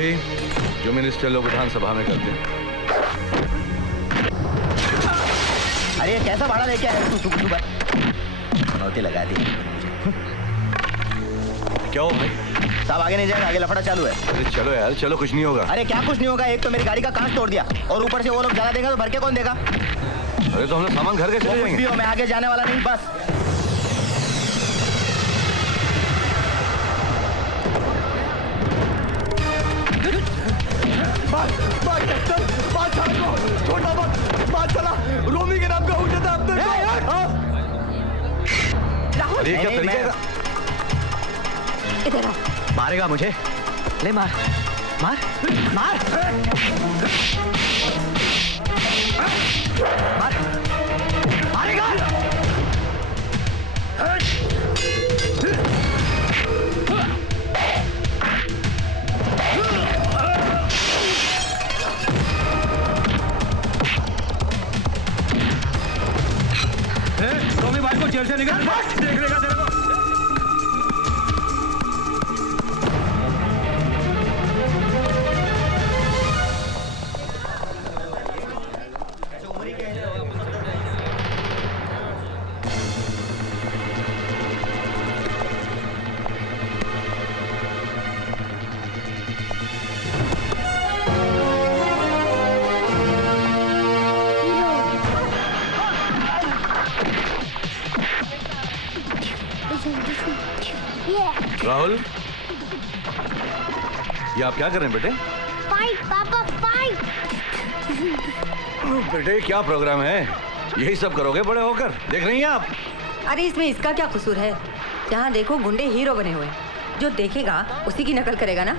वही जो मिनिस्टर लोग विधानसभा में करते हैं। अरे ये कैसा भाड़ा लेके आया तू सुबह? नौती लगा दी मुझे। क्या हो भाई? साहब आगे नहीं जाएगा, आगे लफड़ा चालू है। अरे चलो यार, चलो, कुछ नहीं होगा। अरे क्या कुछ नहीं होगा? एक तो मेरी गाड़ी का कांच तोड़ दिया और ऊपर से वो लोग जला देगा तो भर के कौन देगा? अरे तो हम लोग सामान घर के चले जाएंगे। मैं आगे जाने वाला नहीं, बस। छोटा बात चला, रोमी के नाम का हो जाता अपने। अरे क्या तरीका है? इधर आओ। मारेगा मुझे? ले मार मार मार मार, मारेगा। रोमी भाई को जेल से निकाल, देख लेगा तेरे को। राहुल, ये आप क्या कर रहे हैं बेटे? फाइट पापा फाइट। बेटे क्या प्रोग्राम है? यही सब करोगे बड़े होकर? देख रही हैं आप? अरे इसमें इसका क्या कसूर है? जहाँ देखो गुंडे हीरो बने हुए हैं। जो देखेगा उसी की नकल करेगा ना।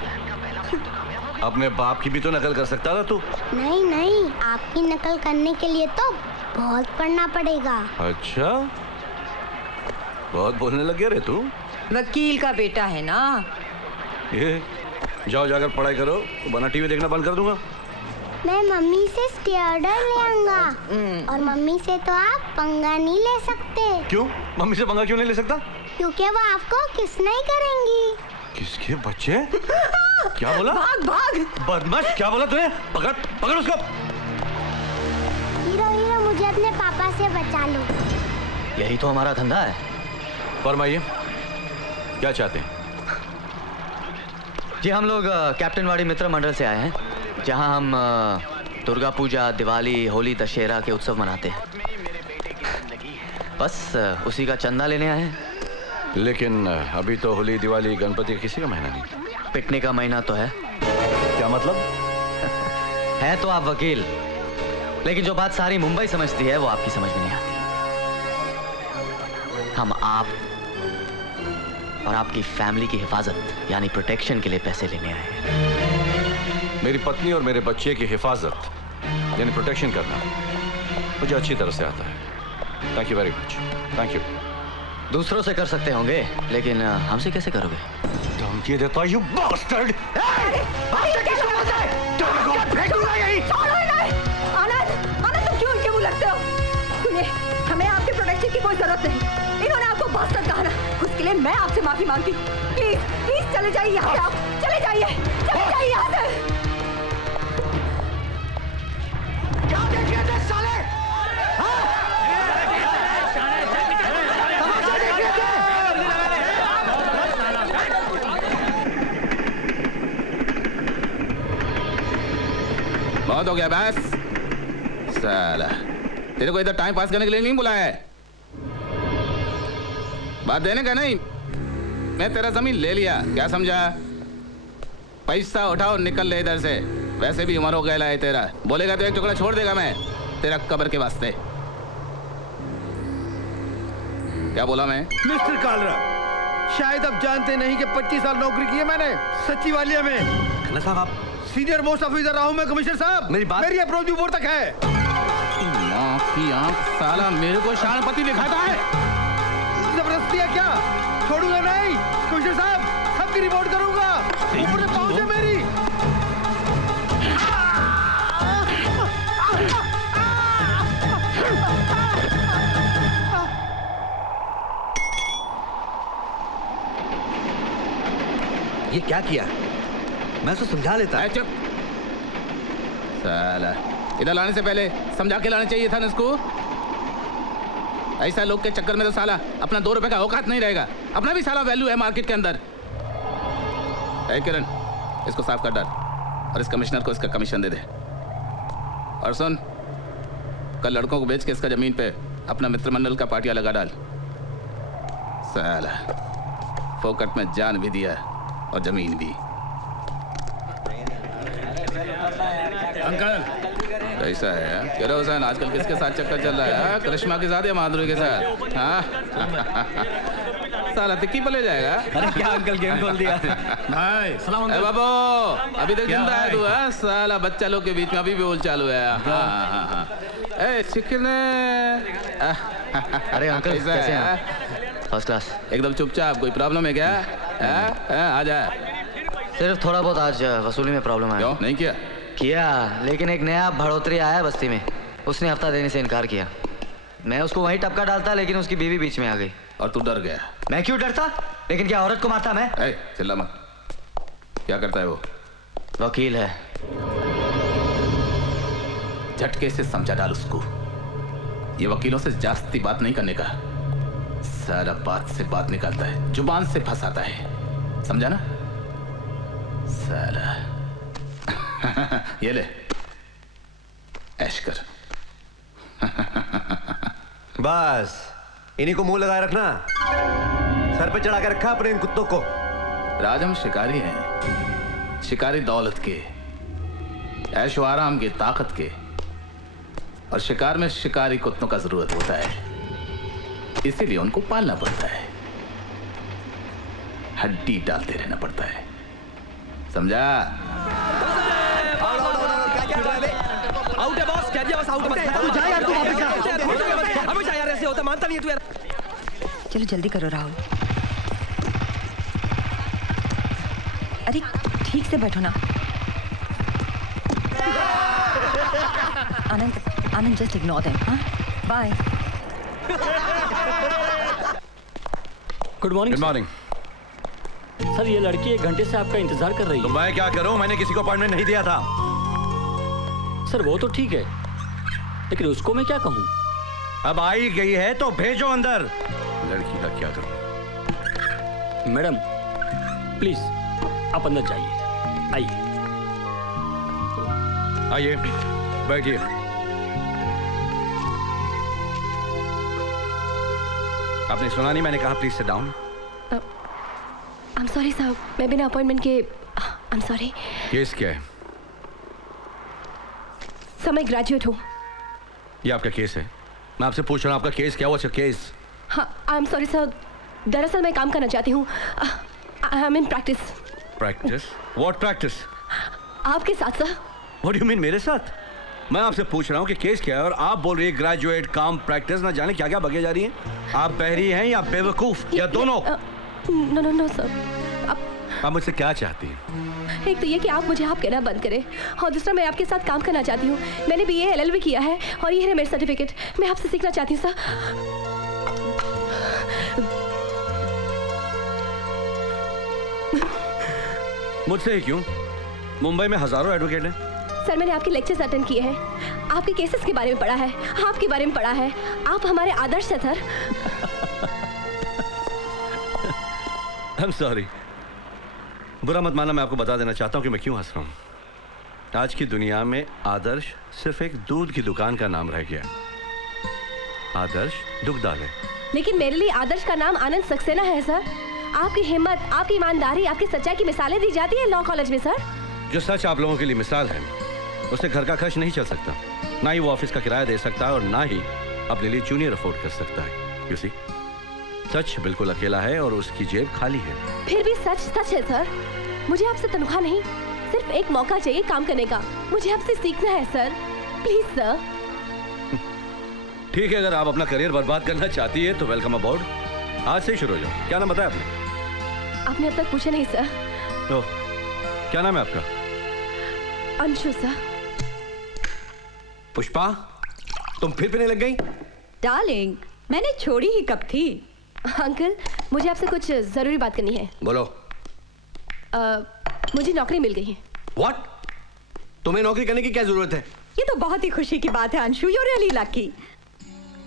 अपने बाप की भी तो नकल कर सकता था तू। नहीं नहीं, आपकी नकल करने के लिए तो बहुत पढ़ना पड़ेगा। अच्छा, बहुत बोलने लग गया रे तू। वकील का बेटा है ना। ये जाओ, जाकर पढ़ाई करो, वरना टीवी देखना बंद कर दूंगा। मैं मम्मी से स्टेयर्डर ले आऊंगा और मम्मी से तो आप पंगा नहीं ले सकते। क्यों? मम्मी से पंगा क्यों नहीं ले सकता? क्योंकि वो आपको किस नहीं करेंगी। किसके बच्चे? क्या बोला? भाग भाग। बदमाश, क्या बोला तूने? पकड़ पकड़ उसको। हीरो हीरो मुझे अपने पापा से बचा लो। यही तो हमारा धंधा है। फरमाइए, क्या चाहते हैं? जी हम लोग कैप्टन वाड़ी मित्र मंडल से आए हैं, जहां हम दुर्गा पूजा, दिवाली, होली, दशहरा के उत्सव मनाते हैं। बस उसी का चंदा लेने आए हैं। लेकिन अभी तो होली, दिवाली, गणपति किसी का महीना नहीं। पिटने का महीना तो है। क्या मतलब? है तो आप वकील, लेकिन जो बात सारी मुंबई समझती है वो आपकी समझ में नहीं आती। हम आप और आपकी फैमिली की हिफाजत यानी प्रोटेक्शन के लिए पैसे लेने आए हैं। मेरी पत्नी और मेरे बच्चे की हिफाजत यानी प्रोटेक्शन करना मुझे अच्छी तरह से आता है। Thank you very much. Thank you. दूसरों से कर सकते होंगे, लेकिन हमसे कैसे करोगे? धमकी देता यू बास्टर्ड। आनंद तुम क्यों उनके मुंह लगते हो? सुनिए, हमें आपके प्रोटेक्शन की कोई जरूरत नहीं। इन्होंने आपको बास्टर्ड कहा ना, उसके लिए मैं आपसे माफी मांगती हूँ। प्लीज प्लीज चले जाइए यहाँ से। आप चले जाइए, चले जाइए यहाँ से। क्या देखिए थे साले? बहुत हो गया बस। साला तेरे को इधर टाइम पास करने के लिए नहीं बुलाया है। बात देने का नहीं, मैं तेरा जमीन ले लिया, क्या समझा? पैसा उठाओ, निकल ले इधर से। वैसे भी उम्र हो गया है तेरा, बोलेगा तो एक टुकड़ा छोड़ देगा मैं तेरा कब्र के वास्ते। क्या बोला मैं? मिस्टर कालरा, शायद आप जानते नहीं कि 25 साल नौकरी की है मैंने सचिवालय में। खन्ना साहब, आप सीनियर मोस्ट ऑफिसर रहा हूं मैं। कमिश्नर साहब, मेरी अप्रोच भी बोर्ड तक है। माँ की आंख, साला मेरे को शानपति दिखाता है। जबरदस्ती है क्या? छोड़ूंगा नहीं कमिश्नर साहब, सबकी रिपोर्ट करूंगा। ऊपर से पहुंच है मेरी। ये क्या किया? मैं तो समझा लेता। चुप साला, इधर लाने से पहले समझा के लाना चाहिए था ना इसको। ऐसा लोग के चक्कर में तो साला अपना 2 रुपए का औकात नहीं रहेगा। अपना भी साला वैल्यू है मार्केट के अंदर। ए किरण, इसको साफ कर डाल और इस कमिश्नर को इसका कमीशन दे दे। और सुन, कल लड़कों को बेच के इसका जमीन पे अपना मित्र मंडल का पाटिया लगा डाल। साला फोकट में जान भी दिया और जमीन भी। अंकल कैसा है यार? कह रहे हो हुसैन, आजकल किसके साथ चक्कर चल रहा है? करिश्मा के साथ या माधुरी के साथ? हाँ साला तिक्की पले जाएगा। अरे क्या अंकल, गेम खोल दिया भाई। ए बाबू, अभी तक जिंदा है तू? है साला, बच्चा लोग के बीच में अभी भी बोल चालू है। हाँ। ए चिकन, अरे अंकल कैसे हैं? First class. एकदम चुपचाप। कोई प्रॉब्लम है क्या? आ जा। सिर्फ थोड़ा बहुत आज वसूली में प्रॉब्लम है। क्यों नहीं किया? किया, लेकिन एक नया बढ़ोतरी आया है बस्ती में, उसने हफ्ता देने से इनकार किया। मैं उसको वहीं टपका डालता, लेकिन उसकी बीवी बीच में आ गई। और तू डर गया? मैं क्यों डरता? लेकिन क्या औरत को मारता मैं? चिल्ला मत। क्या करता है वो? वकील है। झटके से समझा डाल उसको। ये वकीलों से जास्ती बात नहीं करने का। सारा बात से बात निकालता है, जुबान से फंसाता है, समझा ना? साला ये ले, ऐश कर। बस इन्हीं को मुंह लगाए रखना, सर पे चढ़ा के रखा अपने इन कुत्तों को। राज, हम शिकारी हैं, शिकारी दौलत के, ऐशो आराम के, ताकत के। और शिकार में शिकारी कुत्तों का जरूरत होता है, इसीलिए उनको पालना पड़ता है, हड्डी डालते रहना पड़ता है, समझा? आउट है बॉस, कह दिया बस आउट है। तू जा यार, तू वापस जा। हमेशा यार ऐसे होता, मानता नहीं है तू यार। चलो जल्दी करो राहुल। अरे ठीक से बैठो ना। Anand just ignore them. हाँ bye. Good morning. Good morning. Sir ये लड़की 1 घंटे से आपका इंतजार कर रही तो है। मैं क्या करूं? मैंने किसी को अपॉइंटमेंट नहीं दिया था। सर वो तो ठीक है, लेकिन उसको मैं क्या कहूँ? अब आई गई है तो भेजो अंदर। लड़की का क्या करूं? मैडम प्लीज आप अंदर जाइए। आइए। आइए बैठिए। आपने सुना नहीं? मैंने कहा please sit down. I am sorry साहब, मैं बिना अपॉइंटमेंट के। I am sorry. केस क्या है? सर मैं ग्रेजुएट हूँ। ये आपका केस है? मैं आपसे पूछ रहा हूँ आपका केस क्या? What's your case? हाँ आई एम सॉरी सर, दरअसल मैं काम करना चाहती हूँ। I am in practice. Practice? What practice? आपके साथ sir. What do you mean मेरे साथ? मैं आपसे पूछ रहा हूँ कि केस क्या है और आप बोल रही है ग्रेजुएट, काम, प्रैक्टिस, ना जाने क्या क्या बगे जा रही हैं। आप बहरी हैं या बेवकूफ या दोनों? No no no sir. आप मुझसे क्या चाहती हैं? एक तो ये कि आप मुझे आप कहना बंद करें, और दूसरा मैं आपके साथ काम करना चाहती हूँ। मैंने BA LLB किया है और ये है मेरा सर्टिफिकेट। मैं आपसे सीखना चाहती हूँ सर। मुझसे ही क्यों? मुंबई में हजारों एडवोकेट हैं। सर मैंने आपके लेक्चर्स अटेंड किए हैं, आपके केसेस के बारे में पढ़ा है, आपके बारे में पढ़ा है। आप हमारे आदर्श हैं सर। I'm sorry। बुरा मत मानना, मैं आपको बता देना चाहता हूँ कि मैं क्यों हंस रहा हूँ। आज की दुनिया में आदर्श सिर्फ एक दूध की दुकान का नाम रह गया। आदर्श दुग्धालय। लेकिन मेरे लिए आदर्श का नाम आनंद सक्सेना है सर। आपकी हिम्मत, आपकी ईमानदारी, आपकी सच्चाई की मिसालें दी जाती है लॉ कॉलेज में सर। जो सच आप लोगों के लिए मिसाल है, उससे घर का खर्च नहीं चल सकता, ना ही वो ऑफिस का किराया दे सकता है और ना ही अपने लिए जूनियर अफोर्ड कर सकता है। You see? सच बिल्कुल अकेला है और उसकी जेब खाली है। फिर भी सच सच है सर। मुझे आपसे तनख्वाह नहीं, सिर्फ एक मौका चाहिए काम करने का। मुझे आपसे सीखना है सर, प्लीज सर। ठीक है, अगर आप अपना करियर बर्बाद करना चाहती है तो वेलकम अबॉर्ड। आज से ही शुरू हो जाओ। क्या नाम बताया आपने? आपने अब तक पूछा नहीं सर। तो क्या नाम है आपका? अंशु सर। पुष्पा, तुम फिर पीने लग गई? डार्लिंग, मैंने छोड़ी ही कब थी। अंकल, मुझे आपसे कुछ जरूरी बात करनी है। बोलो। मुझे नौकरी मिल गई है। व्हाट? तुम्हें नौकरी करने की क्या जरूरत है? ये तो बहुत ही खुशी की बात है अंशु, यू रियली लकी।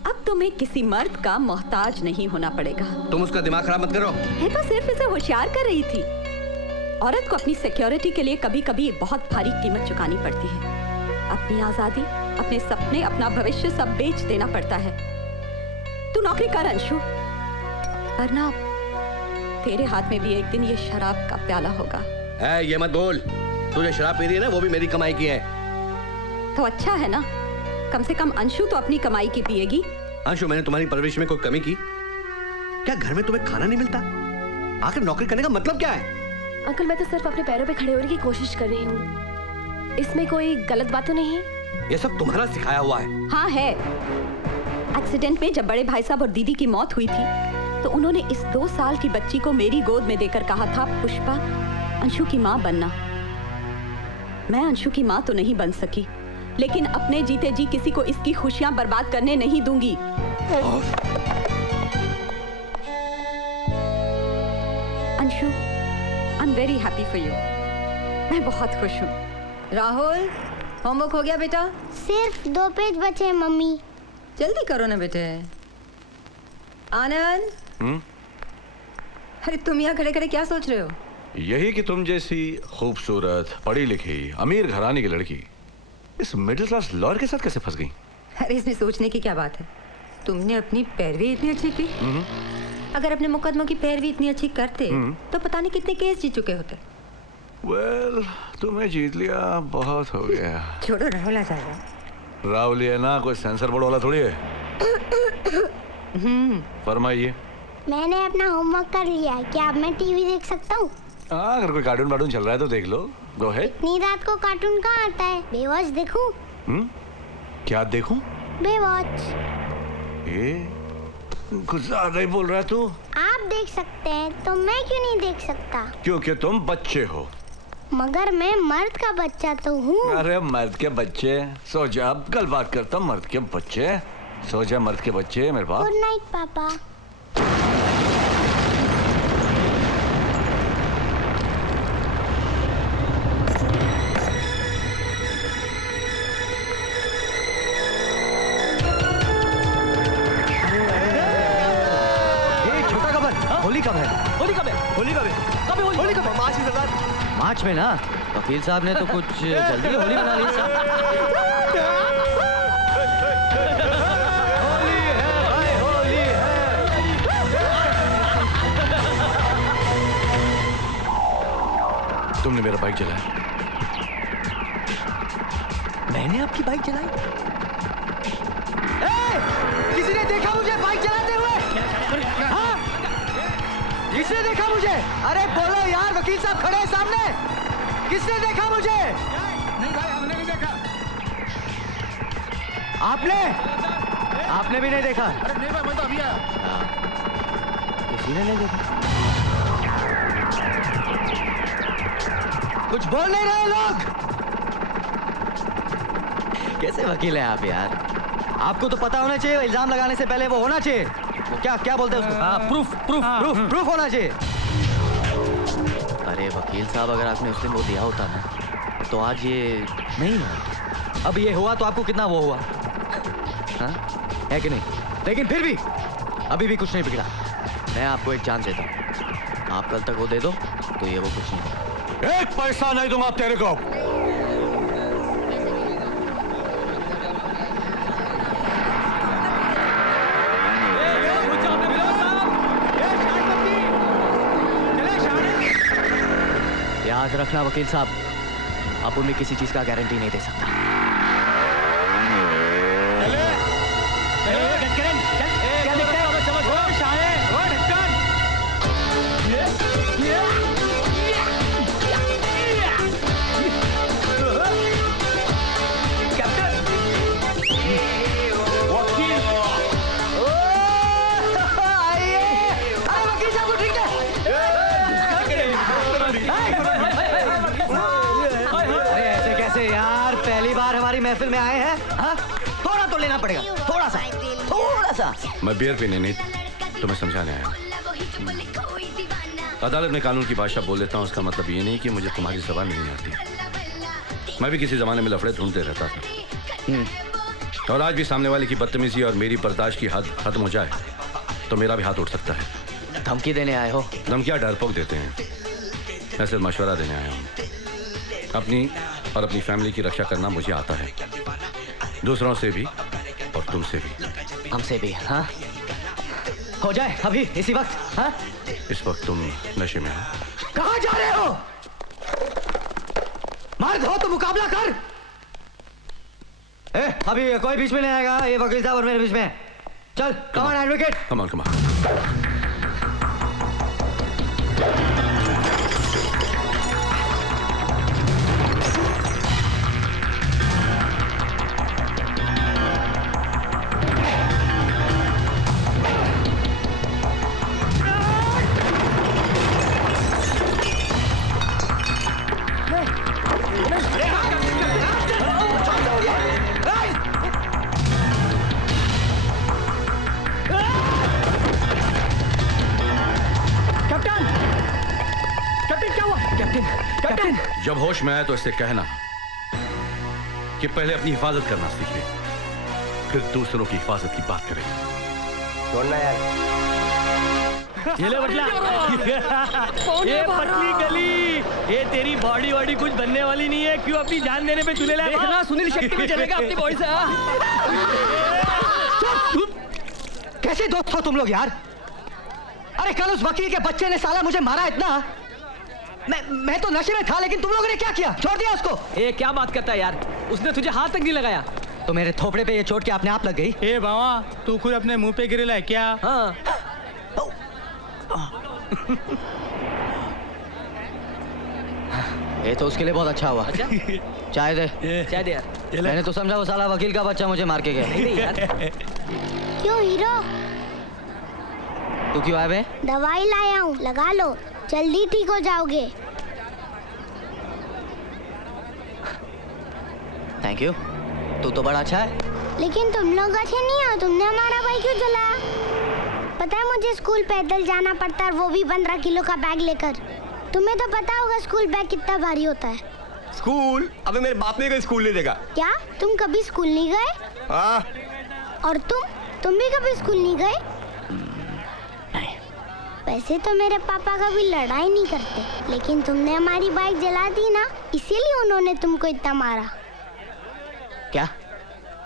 अब तुम्हें किसी मर्द का मोहताज नहीं होना पड़ेगा। तुम उसका दिमाग खराब मत करो। है तो सिर्फ इसे होशियार कर रही थी। औरत को अपनी सिक्योरिटी के लिए कभी कभी बहुत भारी कीमत चुकानी पड़ती है। अपनी आजादी, अपने सपने, अपना भविष्य सब बेच देना पड़ता है। तू नौकरी कर अंशु, वरना तेरे हाथ में भी एक दिन ये शराब का प्याला होगा। ये मत बोल। तू जो शराब पी रही है ना, वो भी मेरी कमाई की है। तो अच्छा है ना, कम से कम अंशु तो अपनी कमाई की पिएगी। अंशु, मैंने तुम्हारी परवरिश में कोई कमी की? क्या घर में तुम्हें खाना नहीं मिलता? आखिर नौकरी करने का मतलब क्या है? अंकल, मैं तो सिर्फ अपने पैरों पे खड़े होने की कोशिश कर रही हूँ। इसमें कोई गलत बात तो नहीं है? ये सब तुम्हारा सिखाया हुआ है। हाँ है। एक्सीडेंट में जब बड़े भाई साहब और दीदी की मौत हुई थी तो उन्होंने इस 2 साल की बच्ची को मेरी गोद में देकर कहा था, पुष्पा, अंशु की माँ बनना। मैं अंशु की माँ तो नहीं बन सकी, लेकिन अपने जीते जी किसी को इसकी खुशियां बर्बाद करने नहीं दूंगी। Anshu, I am very happy for you. मैं बहुत खुश हूँ। राहुल, होमवर्क हो गया बेटा? सिर्फ 2 पेज बचे हैं मम्मी। जल्दी करो ना बेटे। आनंद, अरे तुम यहाँ खड़े खड़े क्या सोच रहे हो? यही कि तुम जैसी खूबसूरत, पढ़ी लिखी, अमीर घराने की लड़की इस मिडिल क्लास लॉयर के साथ कैसे फंस गई? अरे इसमें सोचने की क्या बात है? तुमने अपनी पैरवी इतनी अच्छी की। अगर अपने मुकदमों की पैरवी इतनी अच्छी करते तो पता नहीं कितने केस जीत चुके होते। वेल, तुम्हें जीत लिया, बहुत हो गया। छोड़ो, राहुल आ जाएगा। राहुल ये ना कोई सेंसर बोर्ड वाला थोड़ी है। फरमाइए। मैंने अपना होमवर्क कर लिया है। क्या अब मैं टीवी देख सकता हूँ? अगर कोई कार्टून वार्टून चल रहा है तो देख लो। Go ahead. इतनी रात को कार्टून कहाँ आता है? बेवॉच देखूं? क्या देखूं? बेवॉच। ये कुछ ज्यादा ही बोल रहा है तू। आप देख सकते हैं तो मैं क्यों नहीं देख सकता? क्योंकि तुम बच्चे हो। मगर मैं मर्द का बच्चा तो हूँ। अरे मर्द के बच्चे, सो जा। अब कल बात करता हूँ। मर्द के बच्चे, सो जा। मर्द के बच्चे मेरे पास। गुड नाइट पापा। होली कब है? होली कब है? होली कब है? कब है होली? होली कब है? मार्च ही सरदार। मार्च में ना? वकील साहब ने तो कुछ जल्दी होली मना ली साहब। होली है भाई, होली है। तुमने मेरा बाइक चलाया। मैंने आपकी बाइक चलाई? किसी ने देखा मुझे बाइक चलाते हुए? हाँ? किसने देखा मुझे? अरे बोलो यार, वकील साहब खड़े हैं सामने। किसने देखा मुझे? नहीं भाई, हमने नहीं देखा। आपने? आपने भी नहीं देखा? अरे नहीं भाई, मैं तो अभी आया। किसी ने नहीं देखा? कुछ बोल नहीं रहे लोग। कैसे वकील हैं आप यार? आपको तो पता होना चाहिए, इल्जाम लगाने से पहले वो होना चाहिए। वो क्या बोलते हैं उसको? प्रूफ होना चाहिए। अरे वकील साहब, अगर आपने उस दिन वो दिया होता ना तो आज ये नहीं हुआ। अब ये हुआ तो आपको कितना वो हुआ? हाँ? है कि नहीं? लेकिन फिर भी अभी भी कुछ नहीं बिगड़ा। मैं आपको एक चांस देता हूँ, आप कल तक वो दे दो तो ये वो कुछ नहीं होगा। 1 पैसा नहीं दूंगा तेरे को। याद रखना वकील साहब, आप उन्हें किसी चीज का गारंटी नहीं दे सकता। महफिल में आए हैं, हाँ? थोड़ा तो लेना पड़ेगा, थोड़ा सा। मैं बियर पीने नहीं, तुम्हें समझाने आया। अदालत में कानून की भाषा बोल लेता हूँ, उसका मतलब ये नहीं कि मुझे तुम्हारी ज़बान नहीं आती। मैं भी किसी ज़माने में लफड़े ढूंढते रहता था, और आज भी सामने वाले की बदतमीजी और मेरी बर्दाश्त की हद खत्म हो जाए तो मेरा भी हाथ उठ सकता है। धमकी देने आए हो? धमकियाँ डरपोक देते हैं, मैं सिर्फ मशवरा देने आया हूँ। अपनी और अपनी फैमिली की रक्षा करना मुझे आता है, दूसरों से भी और तुमसे भी। हमसे भी? हाँ, हो जाए अभी इसी वक्त। हाँ, इस वक्त तुम नशे में हो। कहाँ जा रहे हो? मर्द हो तो मुकाबला कर। अभी कोई बीच में नहीं आएगा, ये वकील साहब और मेरे बीच में। चल, come on advocate. Come on, come on. जब होश में आए तो इससे कहना कि पहले अपनी हिफाजत करना सीखे, फिर दूसरों की हिफाजत की बात करें। छोड़ना यार। ये ले बटला। ये पतली गली, ये तेरी बॉडी वॉडी कुछ बनने वाली नहीं है। क्यों अपनी जान देने पे चुने लाया? देखना सुनील शेट्टी भी चलेगा अपनी बॉडी से। कैसे दोस्त हो तुम लोग यार? अरे कल उस वकील के बच्चे ने साला मुझे मारा इतना। मैं तो नशे में था, लेकिन तुम लोगों ने क्या किया? छोड़ दिया उसको। ए क्या बात करता है यार, उसने तुझे हाथ तक नहीं लगाया। तो मेरे थोपड़े पे ये चोट के अपने आप लग गई। ए बाबा, तू खुद अपने मुंह पे गिरेला है क्या? हाँ। ये तो उसके लिए बहुत अच्छा हुआ। अच्छा? चाय दे। चाय दे यार। मैंने तो समझा वो साला वकील का बच्चा मुझे मार के गया। नहीं यार। क्यों हीरो? तू क्यों आया बे? दवाई लाया हूँ, लगा लो, जल्दी ठीक हो जाओगे। थैंक यू, तू तो बड़ा अच्छा है। लेकिन तुम लोग अच्छे नहीं हो, तुमने हमारा भाई क्यों जलाया? पता है मुझे स्कूल पैदल जाना पड़ता है, वो भी 15 किलो का बैग लेकर। तुम्हें तो पता होगा स्कूल बैग कितना भारी होता है। स्कूल? अबे मेरे बाप ने कहीं स्कूल नहीं देखा। क्या तुम कभी स्कूल नहीं गए? हाँ। और तुम भी कभी स्कूल नहीं गए? वैसे तो मेरे पापा कभी लड़ाई नहीं करते, लेकिन तुमने हमारी बाइक जला दी ना, इसीलिए उन्होंने तुमको इतना मारा। क्या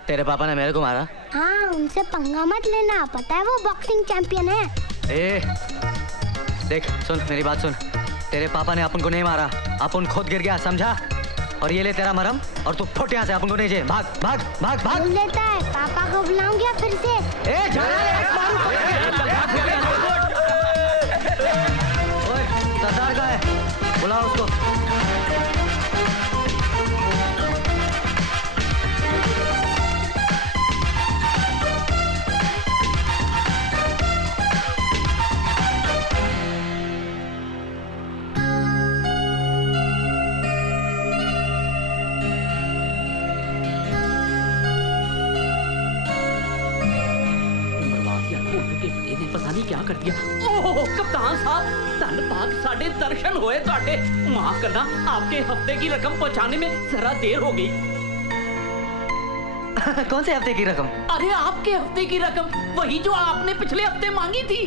तेरे पापा ने मेरे को मारा? हाँ, उनसे पंगा मत लेना, पता है वो बॉक्सिंग चैंपियन है। ए, देख सुन मेरी बात सुन, तेरे पापा ने अपन को नहीं मारा, अपन खुद गिर गया, समझा? और ये ले तेरा मरहम, और तू फुट यहाँ से, अपन को नहीं चाहिए। भाग भाग भाग भाग। बोल देता है, पापा को बुलाऊंगा फिर से। ए, जा रहा है, सरदार का है, बुलाओ उसको। पता नहीं क्या कर दिया। ओह कप्तान साहब, धन भाग साढ़े दर्शन हुए ਤੁਹਾਡੇ। माफ करना, आपके हफ्ते की रकम पहुंचाने में जरा देर हो गई। कौन से हफ्ते की रकम? अरे आपके हफ्ते की रकम, वही जो आपने पिछले हफ्ते मांगी थी।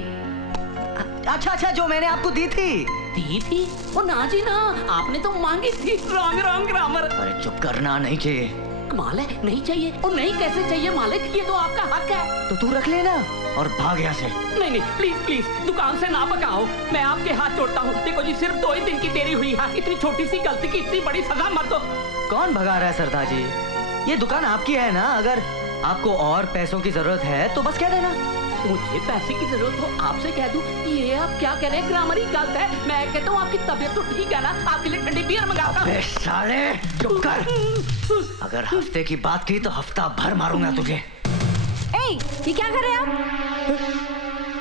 अच्छा अच्छा, जो मैंने आपको दी थी। दी थी? ओ ना जी ना, आपने तो मांगी थी। Wrong wrong grammar. अरे चुप करना, नहीं चाहिए। कमाल है, नहीं चाहिए? और नहीं कैसे चाहिए मालिक, ये तो आपका हक है। तो तू रख लेना और भाग यहाँ से। नहीं नहीं, प्लीज प्लीज दुकान से ना पकाओ, मैं आपके हाथ जोड़ता हूँ। देखो जी, सिर्फ 2 ही दिन की देरी हुई है, इतनी छोटी सी गलती की इतनी बड़ी सजा मत दो। कौन भगा रहा है सरदार जी? ये दुकान आपकी है ना, अगर आपको और पैसों की जरूरत है तो बस कह देना। मुझे पैसे की जरूरत हो आपसे कह दूं? ये आप क्या कह रहे हैं? ग्रामर ही गलत है। मैं कहता हूँ आपकी तबीयत तो ठीक है ना, आपके लिए ठंडी बियर मंगाता हूँ। साले चुप कर। अगर हफ्ते की बात की तो हफ्ता भर मारूंगा तुझे। ए, ये क्या कर रहे हैं आप?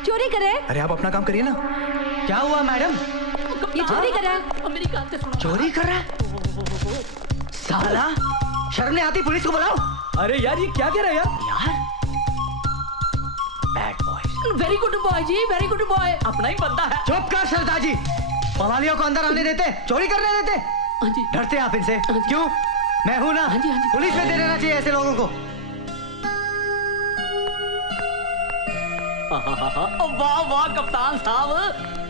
चोरी कर रहे हैं? अरे आप अपना काम करिए ना। क्या हुआ मैडम? ये चोरी कर रहा है। मेरी बात सुनो। चोरी कर रहा है? साला शर्म नहीं आती? पुलिस को बुलाओ। अरे यार, ये क्या कह रहा है यार? Bad boy. Very good boy जी, वेरी गुड बॉय, अपना ही बंदा है। चुप कर सरदार जी, पवालियों को अंदर आने देते, चोरी करने देते? डरते आप इनसे? क्यों? मैं हूं ना, पुलिस में दे देना चाहिए ऐसे लोगों को। वाह वाह कप्तान साहब,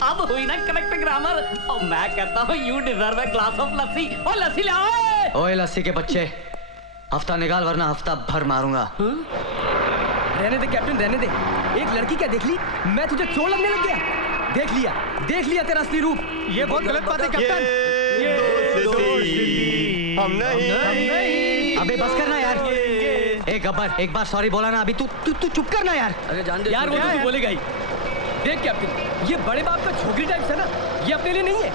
अब हुई ना करेक्ट ग्रामर। और मैं कहता हूँ you deserve a glass of lassi. और लस्सी लाओ। ओए लस्सी के बच्चे, हफ्ता निकाल वरना हफ्ता भर मारूंगा। रहने दे कैप्टन, रहने दे। एक लड़की क्या देख ली, मैं तुझे चोर लगने लग गया। देख लिया तेरा असली रूप। ये बहुत गलत बात है कैप्टन। हम नहीं। अबे बस करना यार। एक गब्बर, एक बार सॉरी बोला ना, अभी तू चुप करना यार। अरे जान दे यार, वो तो तू बोलेगा ही। देख कैप्टन, ये बड़े बाप का छोकरी टाइप है ना, ये अपने लिए नहीं है।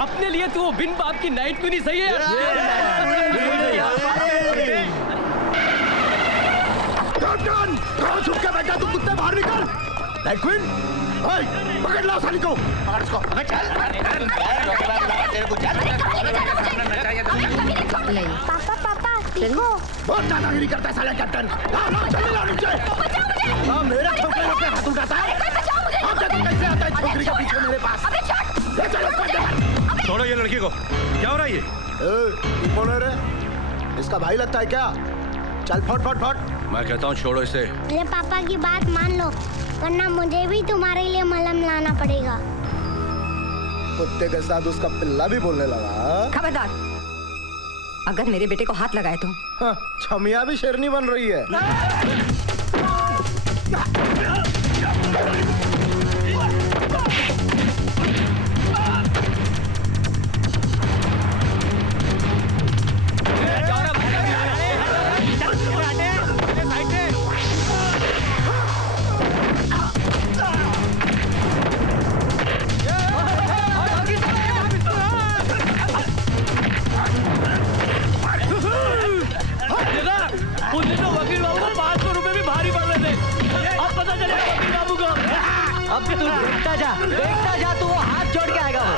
अपने लिए तो वो बिन बाप की नाइट भी नहीं सही है। कैप्टन, कहाँ छुप के बैठा तू? कुत्ते बाहर निकल। नाइट क्वीन, ओए, पकड़ लो साली को। पकड़ इसको। अबे चल। पापा देखो। बहुत दादागिरी करता है साला कैप्टन। चल नीचे। मेरे छोकरे पे हाथ उठाता है। अब देखो कैसे आता है छोकरी के पीछे मेरे पास। ले चलो इसको अंदर। छोड़ो ये लड़की को। क्या हो रहा है ये? तू कौन है रे? इसका भाई लगता है क्या? चल फट। मैं कहता हूँ छोड़ो इसे। मेरे पापा की बात मान लो, वरना मुझे भी तुम्हारे लिए मलहम लाना पड़ेगा। कुत्ते के साथ उसका पिल्ला भी बोलने लगा। खबरदार, अगर मेरे बेटे को हाथ लगाए तो। हाँ, छमिया भी शेरनी बन रही है। अब तू देखता जा, तू वो हाथ जोड़ के आएगा वो।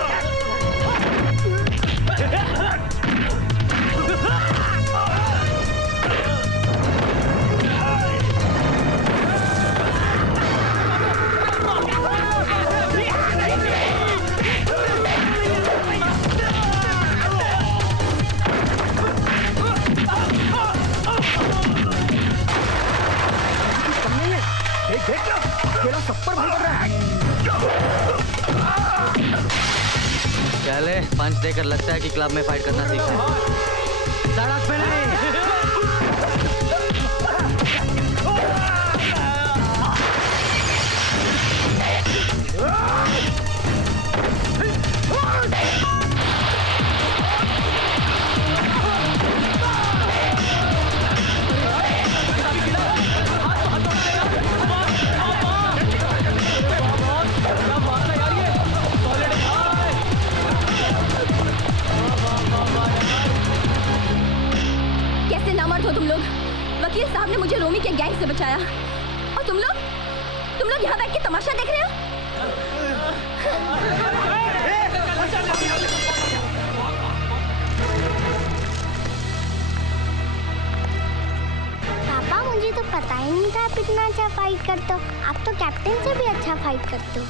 चले, पंच देकर लगता है कि क्लब में फाइट करना सीखा है। सड़क पे नहीं। हो तुम लोग? वकील साहब ने मुझे रोमी के गैंग से बचाया और तुम लोग यहाँ बैठ के तमाशा देख रहे हो? पापा मुझे तो पता ही नहीं था आप इतना अच्छा फाइट करते हो। आप तो कैप्टन से भी अच्छा फाइट करते हो।